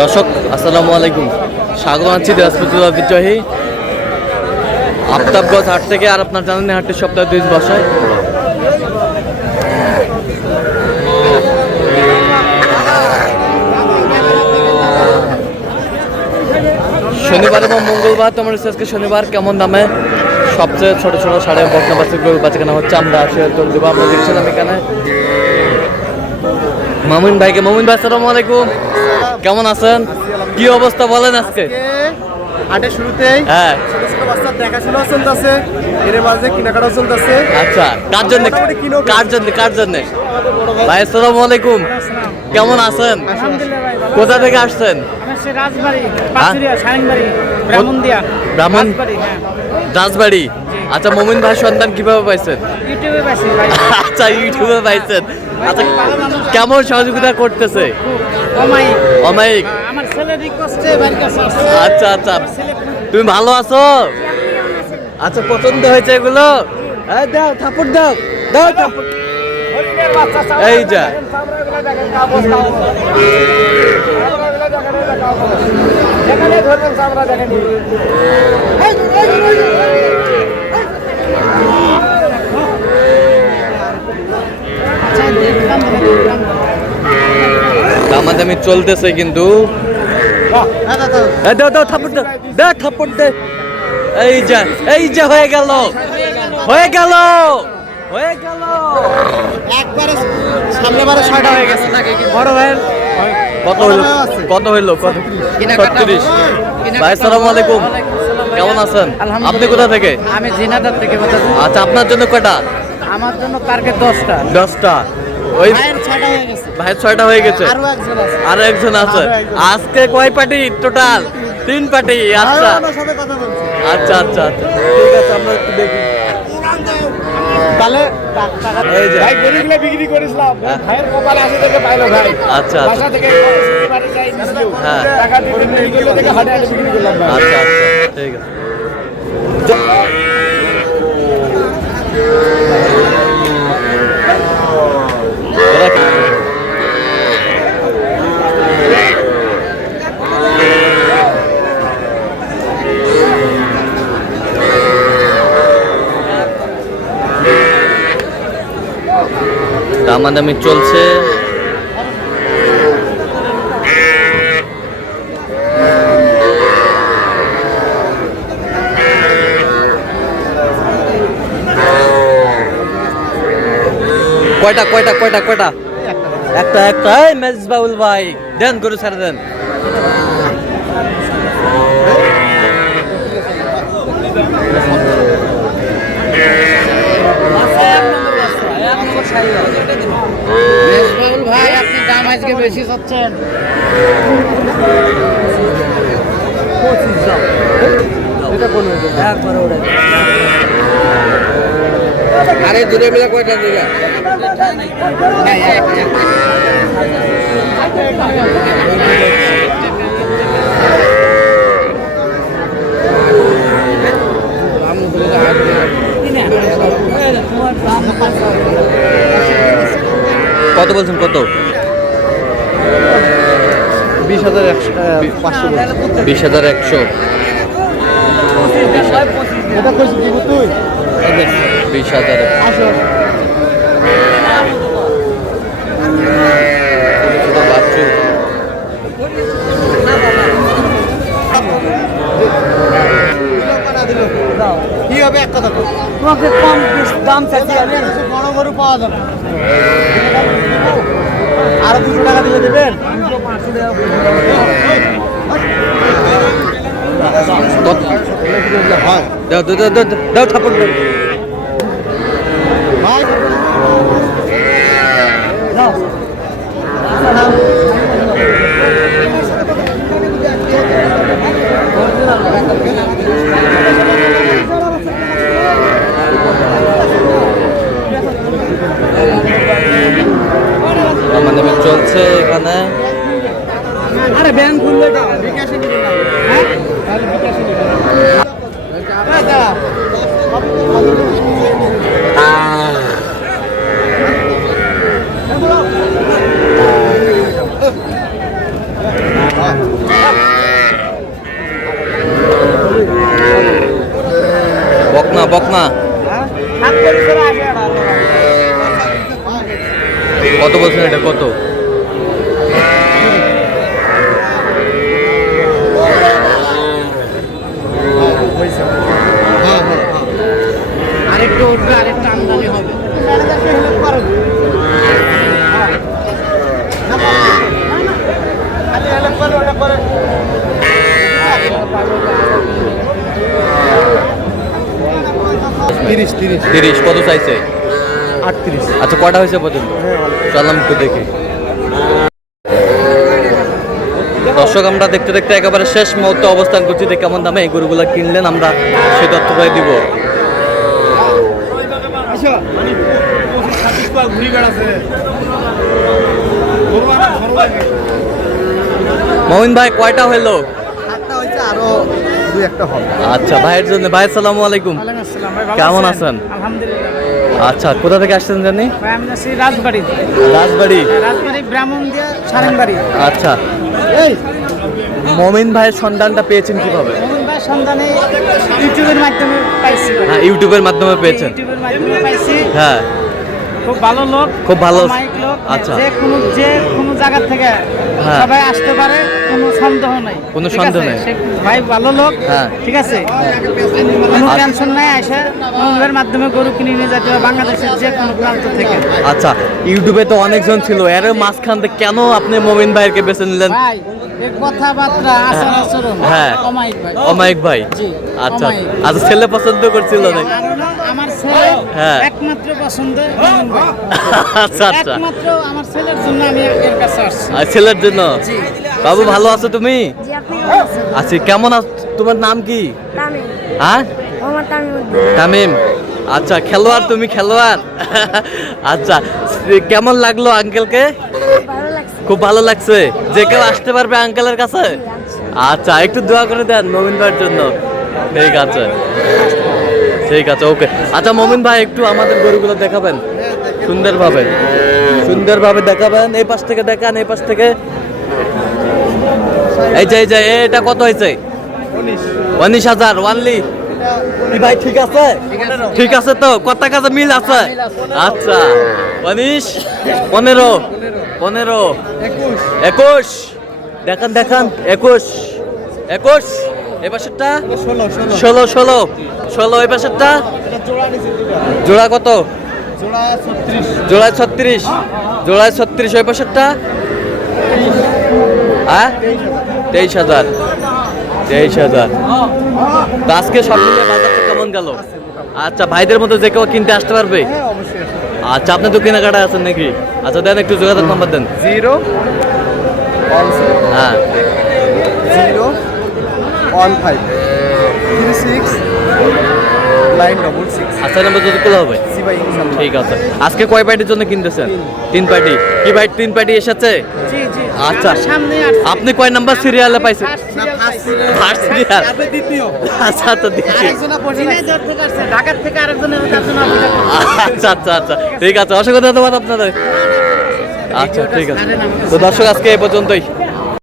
দর্শক আসসালামু আলাইকুম, স্বাগত জানাচ্ছি দিনাজপুর ঐতিহ্যবাহী আফতাবগঞ্জ হাট থেকে। আর আপনার জানেন হাটটি সপ্তাহে 2 দিন বসায়। শনিবার এবং মঙ্গলবার তোমার আজকে শনিবার কেমন দামে সবচেয়ে ছোট ছোট সাড়ে বর্তমান বাচ্চা কেনা হচ্ছে আমরা দেবো। আমরা দেখছিলাম এখানে মামুন ভাইকে। মামুন ভাই আসসালামু আলাইকুম, কেমন আছেন? কি অবস্থা বলেন আজকে? হাটের শুরুতেই হ্যাঁ ছোট ছোট বাচ্চার দেখাশোনা চলতেছে, এর মাঝে কেনাকাটা চলতেছে। আচ্ছা, কার জন্য ভাই? আসসালামু আলাইকুম, কেমন আছেন? কোথা থেকে আসছেন? রাজবাড়ি। আচ্ছা, মমিন ভাই সন্ধান কিভাবে পাইছেন? আচ্ছা, ইউটিউবে পাইছেন। আচ্ছা, কেমন সহযোগিতা করতেছে? অমায়িক। আচ্ছা আচ্ছা, তুমি ভালো আছো? আচ্ছা, পছন্দ হয়েছে এগুলো? দাও থাপড়, দাও দাও থাপড়। এই যা দামাদামি চলতেছে কিন্তু। দাও দাও থাপড়, দাও দাও থাপড় দে। এই যা হয়ে গেল একবারে সামনে বারে 6টা হয়ে গেছে নাকি? বড় ভাইয়ের কত হইলো? 36। ভাই আসসালামু আলাইকুম, কেমন আছেন? আপনি কোথা থেকে? আমি জিনাদার থেকে বলতেছি। আচ্ছা, আপনার জন্য কয়টা? আমার জন্য কারকে 10টা। ওই ভাইয়ের 6টা হয়ে গেছে। ভাইয়ের 6টা হয়ে গেছে, আরো একজন আছে। আজকে কয় পার্টি টোটাল? 3 পার্টি। আচ্ছা সাথে কথা বলছি। আচ্ছা আচ্ছা আচ্ছা, ঠিক আছে, আমরা একটু দেখি তাহলে এই যে ভাই গরিগুলো বিক্রি করেছিলাম, ভাইয়ের কপালে আসে থেকে পাইলো ভাই। আচ্ছা আচ্ছা বাসা থেকে বাড়ি যাই নিছিল, হ্যাঁ। টাকা দিয়ে বিক্রি করলে থেকে হাটে বিক্রি করলাম ভাই। আচ্ছা আচ্ছা, ঠিক আছে। দামাদামি চলছে। কয়টা? একটা। এই মেজবাউল ভাই, দেন গরু ছেড়ে দেন। মেজবাউল ভাই, আপনি দাম আজকে বেশি চাচ্ছেন। আরে দূরে মিলে কয়টা দিবা? কত বলছেন? কত? 20,100 20,100। এটা কইছিস কি তুই? 20,000। আসো ছোট বাচ্চু। কি হবে এক কথা তো? তোমাকে কম দাম চাচ্ছি আমি। কিছু বড় গরু পাওয়া যাবে, আরো 200 টাকা দিলে দেবেন। দাও থাপড়, দাও। আমাদের চলছে এখানে। আরে ব্যাংক খুললে বিকাশে নিবেন না, হ্যাঁ তাহলে বিকাশে নিবেন। বকনা বকনা কত বলছেন এটা কত? আরেকটু উঠবে, আরেকটু আমদানি হবে। তিরিশ 30 কত চাইছে? 38। আচ্ছা কটা হয়েছে পর্যন্ত? চললাম একটু দেখি। দর্শক আমরা দেখতে দেখতে একেবারে শেষ মুহূর্তে অবস্থান করছি যে কেমন দামে এই গরুগুলো কিনলেন আমরা সেই তথ্যটাই দিব। মমিন ভাই কয়টা হইলো? আরো 2-1টা হবে। আচ্ছা ভাইয়ের জন্য। ভাই আসসালামু আলাইকুম, কেমন আছেন? আলহামদুলিল্লাহ। আচ্ছা কোথা থেকে আসছেন জানি? ভাই আমি আছি রাজবাড়ি, রাজবাড়ি। রাজবাড়ি ব্রাহ্মণদিয়া সারেংবাড়ি। আচ্ছা মমিন ভাইয়ের সন্ধানটা পেয়েছেন কিভাবে? মোহন ভাই সন্ধানে ইউটিউবের মাধ্যমে পাইছি। হ্যাঁ ইউটিউবের মাধ্যমে পেয়েছেন। ইউটিউবের মাধ্যমে পাইছি। হ্যাঁ খুব ভালো লোক, খুব ভালো। মাইক লোক। আচ্ছা। যে কোনো জায়গা থেকে হ্যাঁ। সবাই আসতে পারে, কোনো সন্দেহ নাই। কোনো ঠিক সন্দেহ আছে? নাই। সে ভাই ভালো লোক। হ্যাঁ। ঠিক আছে, কোনো টেনশন নাই। আসে মোহনের মাধ্যমে গরু কিনে নিয়ে যেতে হবে বাংলাদেশের যে কোনো প্রান্ত থেকে। আচ্ছা ইউটিউবে তো অনেকজন ছিল, এর মাঝখান থেকে কেন আপনি মমিন ভাইকে বেছে নিলেন? ভাই এই কথাবার্তা আচার আচরণ হ্যাঁ। অমায়িক ভাই। অমায়িক ভাই। জি, আচ্ছা অমায়িক। আচ্ছা ছেলে পছন্দ করছিল না? আমার ছেলে হ্যাঁ। একমাত্র পছন্দ মোহন ভাই। আচ্ছা আচ্ছা একমাত্র আমার ছেলের জন্য আমি এর কাছে আসছি। আর ছেলের জন্য? জি। বাবু ভালো আছো তুমি? জি, আপনি কেমন আছেন? আছি। কেমন আছো? তোমার নাম কি? তামিম। হ্যাঁ মোহাম্মদ তামিম। তামিম। আচ্ছা খেলোয়াড়, তুমি খেলোয়াড়? আচ্ছা কেমন লাগলো আঙ্কেলকে? ভালো লাগছে। খুব ভালো লাগছে। যে কেউ আসতে পারবে আঙ্কেলের কাছে? আচ্ছা একটু দোয়া করে দেন মমিন ভাইয়ের জন্য। ঠিক আছে ঠিক আছে ওকে। আচ্ছা মমিন ভাই একটু আমাদের গরুগুলো দেখাবেন সুন্দরভাবে, সুন্দরভাবে দেখাবেন। এই পাশ থেকে দেখান, এই পাশ থেকে। এই যে এটা কত হয়েছে? 19,000 ওয়ানলি। কি ভাই ঠিক আছে? ঠিক আছে তো? কত কাছে মিল আছে? আচ্ছা 19 15 15 21 দেখান দেখান 21 21 এই পাশেরটা 16 16 16 এই পাশেরটা জোড়া কত? জোড়ায় 36 জোড়ায় 36 ওই পাশেরটা হ্যাঁ 23,000 23,000। তো আজকে সব মিলে বাজারটা কেমন গেল? আচ্ছা ভাইদের মতো যে কেউ কিনতে আসতে পারবে? আচ্ছা আপনি তো কেনাকাটা আছেন নাকি? আচ্ছা দেন একটু যোগাযোগ নাম্বার দেন। 0 হ্যাঁ 0 1 5 3 6 9 6 6। আচ্ছা নাম্বার যদি খোলা হবে। জি ভাই ইনশাআল্লাহ। ঠিক আছে। আজকে কয় পার্টির জন্য কিনতেছেন? 3 পার্টি। কি ভাই 3 পার্টি এসেছে? জি জি। আচ্ছা আমার সামনে আসছে। আপনি কয় নাম্বার সিরিয়ালে পাইছেন? First serial. আপনি দ্বিতীয়। আচ্ছা আচ্ছা দিচ্ছি। আরেকজনা ঝিনাইদহ থেকে আসছে, ঢাকার থেকে আরেকজনের তার জন্য অপেক্ষা করছি। আচ্ছা আচ্ছা আচ্ছা ঠিক আছে। অসংখ্য ধন্যবাদ আপনাদের। আচ্ছা ঠিক আছে। তো দর্শক আজকে এই পর্যন্তই।